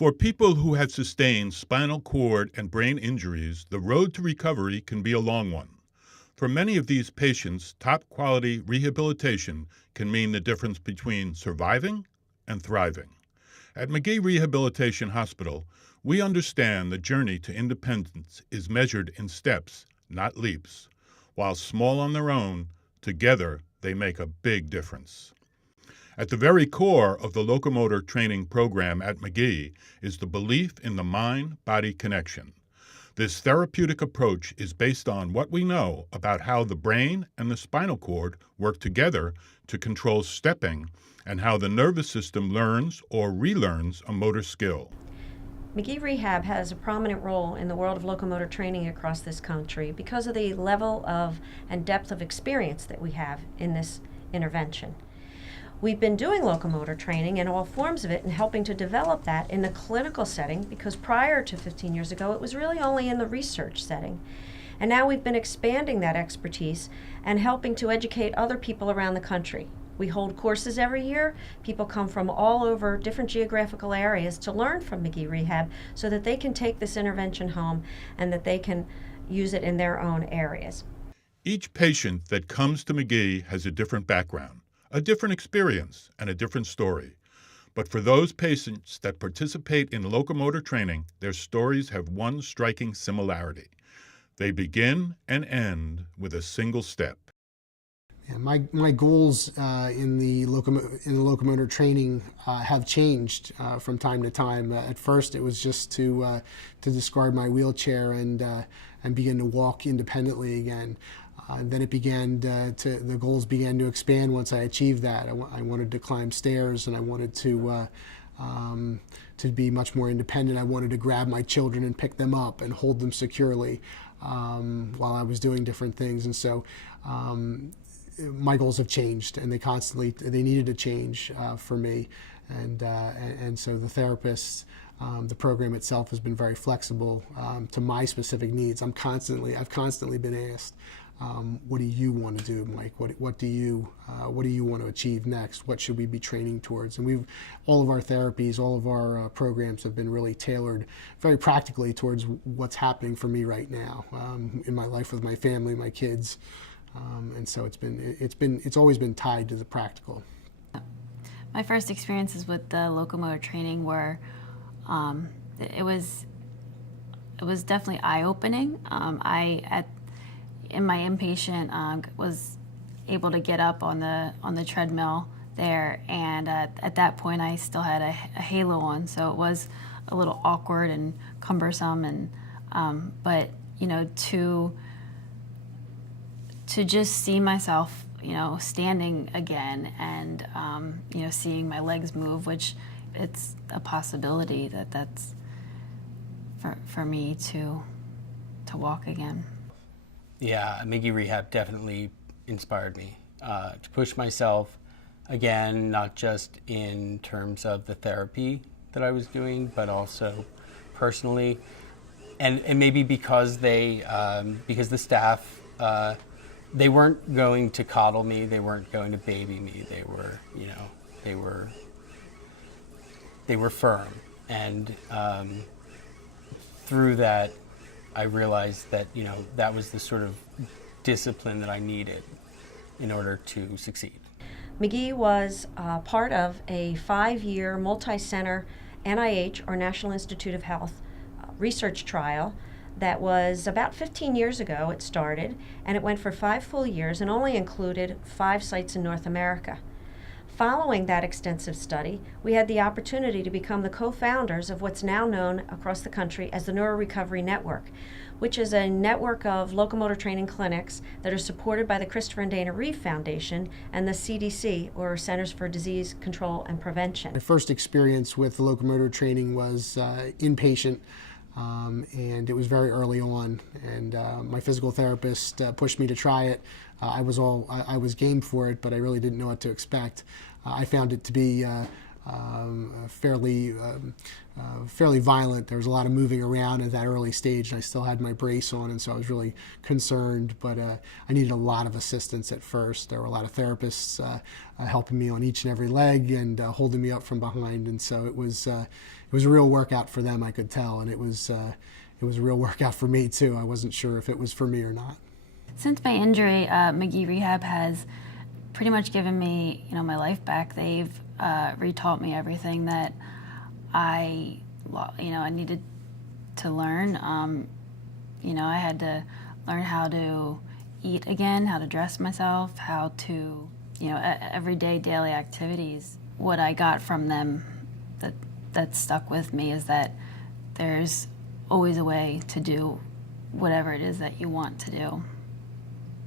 For people who have sustained spinal cord and brain injuries, the road to recovery can be a long one. For many of these patients, top-quality rehabilitation can mean the difference between surviving and thriving. At MaGee Rehabilitation Hospital, we understand the journey to independence is measured in steps, not leaps. While small on their own, together they make a big difference. At the very core of the locomotor training program at MaGee is the belief in the mind-body connection. This therapeutic approach is based on what we know about how the brain and the spinal cord work together to control stepping and how the nervous system learns or relearns a motor skill. MaGee Rehab has a prominent role in the world of locomotor training across this country because of the level of and depth of experience that we have in this intervention. We've been doing locomotor training in all forms of it and helping to develop that in the clinical setting because prior to 15 years ago it was really only in the research setting. And now we've been expanding that expertise and helping to educate other people around the country. We hold courses every year. People come from all over different geographical areas to learn from MaGee Rehab so that they can take this intervention home and that they can use it in their own areas. Each patient that comes to MaGee has a different background, a different experience, and a different story. But for those patients that participate in locomotor training, their stories have one striking similarity. They begin and end with a single step. Yeah, my goals in the locomotor training have changed from time to time. At first, it was just to discard my wheelchair and begin to walk independently again. Then it began the goals began to expand once I achieved that. I wanted to climb stairs, and I wanted to be much more independent. I wanted to grab my children and pick them up and hold them securely while I was doing different things. And so my goals have changed, and they needed to change for me. And so the therapists, the program itself has been very flexible to my specific needs. I've constantly been asked, what do you want to do, Mike? What do you want to achieve next? What should we be training towards? And all of our therapies, all of our programs have been really tailored very practically towards what's happening for me right now in my life with my family, my kids, and so it's always been tied to the practical. My first experiences with the locomotor training were it was definitely eye-opening. In my inpatient, was able to get up on the treadmill there, and at that point I still had a halo on, so it was a little awkward and cumbersome, and but you know, to just see myself, you know, standing again and you know, seeing my legs move, which it's a possibility that's for me to walk again. Yeah, MaGee Rehab definitely inspired me to push myself again, not just in terms of the therapy that I was doing, but also personally, and maybe because because the staff, they weren't going to coddle me, they weren't going to baby me. They were, you know, they were firm, and through that, I realized that, you know, that was the sort of discipline that I needed in order to succeed. MaGee was part of a 5-year multi-center NIH, or National Institute of Health, research trial that was about 15 years ago it started, and it went for 5 full years and only included 5 sites in North America. Following that extensive study, we had the opportunity to become the co-founders of what's now known across the country as the Neuro Recovery Network, which is a network of locomotor training clinics that are supported by the Christopher and Dana Reeve Foundation and the CDC, or Centers for Disease Control and Prevention. My first experience with locomotor training was inpatient, and it was very early on, and my physical therapist pushed me to try it. I was game for it, but I really didn't know what to expect. I found it to be fairly violent. There was a lot of moving around at that early stage, and I still had my brace on, and so I was really concerned, but I needed a lot of assistance at first. There were a lot of therapists helping me on each and every leg and holding me up from behind, and so it was a real workout for them, I could tell, and it was a real workout for me too. I wasn't sure if it was for me or not. Since my injury, MaGee Rehab has pretty much given me, my life back. They've retaught me everything that I needed to learn. I had to learn how to eat again, how to dress myself, how to, everyday daily activities. What I got from them that stuck with me is that there's always a way to do whatever it is that you want to do.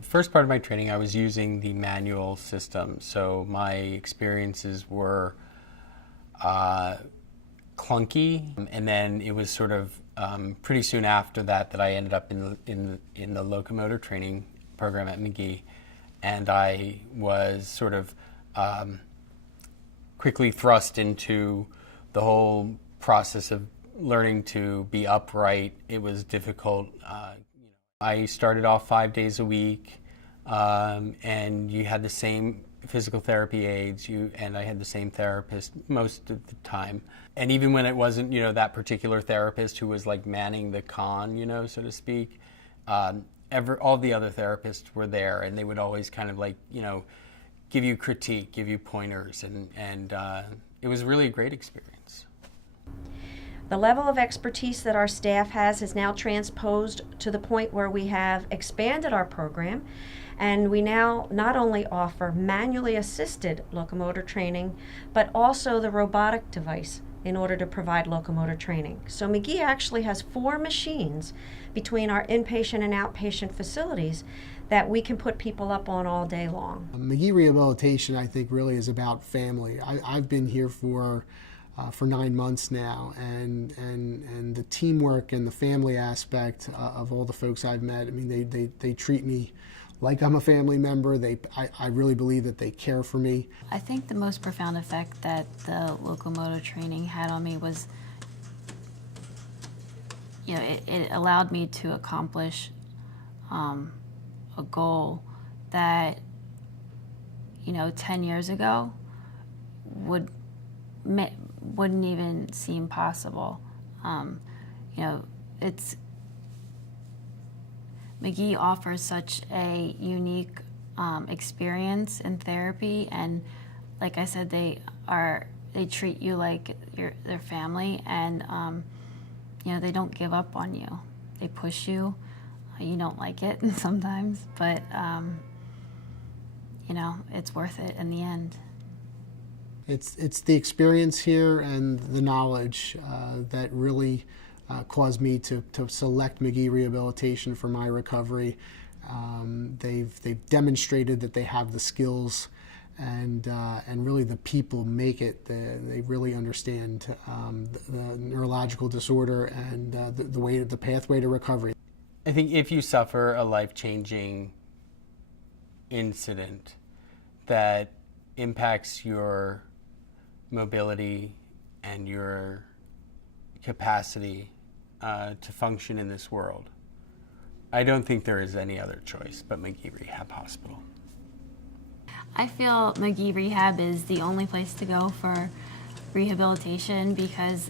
First part of my training, I was using the manual system, so my experiences were clunky, and then it was sort of pretty soon after that I ended up in the locomotor training program at MaGee, and I was sort of quickly thrust into the whole process of learning to be upright. It was difficult. I started off 5 days a week. And you had the same physical therapy aides, and I had the same therapist most of the time. And even when it wasn't, that particular therapist who was like manning the con, so to speak, all the other therapists were there, and they would always kind of like, give you critique, give you pointers, and it was really a great experience. The level of expertise that our staff has is now transposed to the point where we have expanded our program, and we now not only offer manually assisted locomotor training, but also the robotic device in order to provide locomotor training. So MaGee actually has 4 machines between our inpatient and outpatient facilities that we can put people up on all day long. MaGee Rehabilitation, I think, really is about family. I've been here for 9 months now, and the teamwork and the family aspect of all the folks I've met, I mean, they treat me like I'm a family member. I really believe that they care for me. I think the most profound effect that the locomotor training had on me was, it allowed me to accomplish a goal that, 10 years ago wouldn't even seem possible. MaGee offers such a unique experience in therapy, and like I said, they treat you like their family, and they don't give up on you. They push you. You don't like it sometimes, but it's worth it in the end. It's the experience here and the knowledge that really caused me to select MaGee Rehabilitation for my recovery. They've demonstrated that they have the skills, and really the people make it. They really understand the neurological disorder and the pathway to recovery. I think if you suffer a life-changing incident that impacts your mobility and your capacity to function in this world, I don't think there is any other choice but MaGee Rehab Hospital. I feel MaGee Rehab is the only place to go for rehabilitation because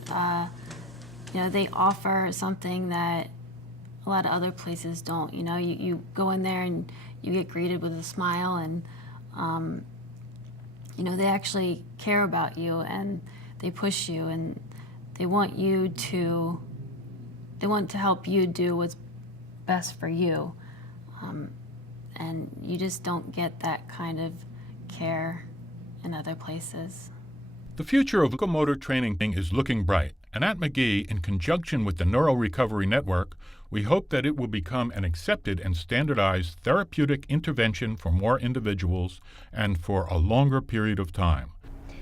they offer something that a lot of other places don't. You go in there and you get greeted with a smile, and they actually care about you, and they push you, and they want to help you do what's best for you. And you just don't get that kind of care in other places. The future of locomotor training is looking bright, and at MaGee, in conjunction with the Neuro Recovery Network, we hope that it will become an accepted and standardized therapeutic intervention for more individuals and for a longer period of time.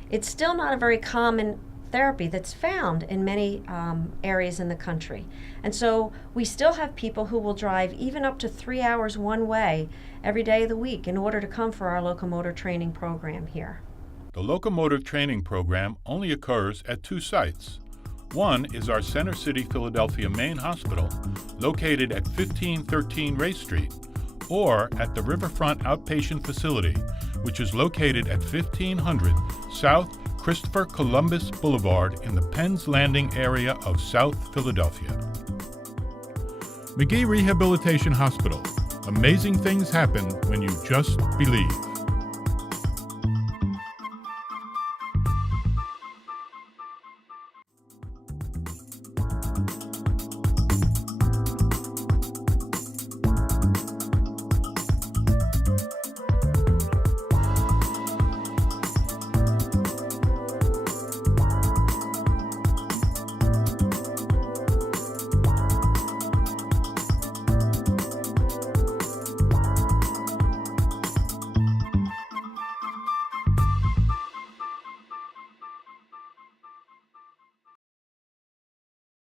It's still not a very common therapy that's found in many areas in the country. And so we still have people who will drive even up to 3 hours one way every day of the week in order to come for our locomotor training program here. The locomotor training program only occurs at 2 sites. One is our Center City, Philadelphia main hospital, located at 1513 Ray Street, or at the Riverfront Outpatient Facility, which is located at 1500 South Christopher Columbus Boulevard in the Penn's Landing area of South Philadelphia. MaGee Rehabilitation Hospital. Amazing things happen when you just believe.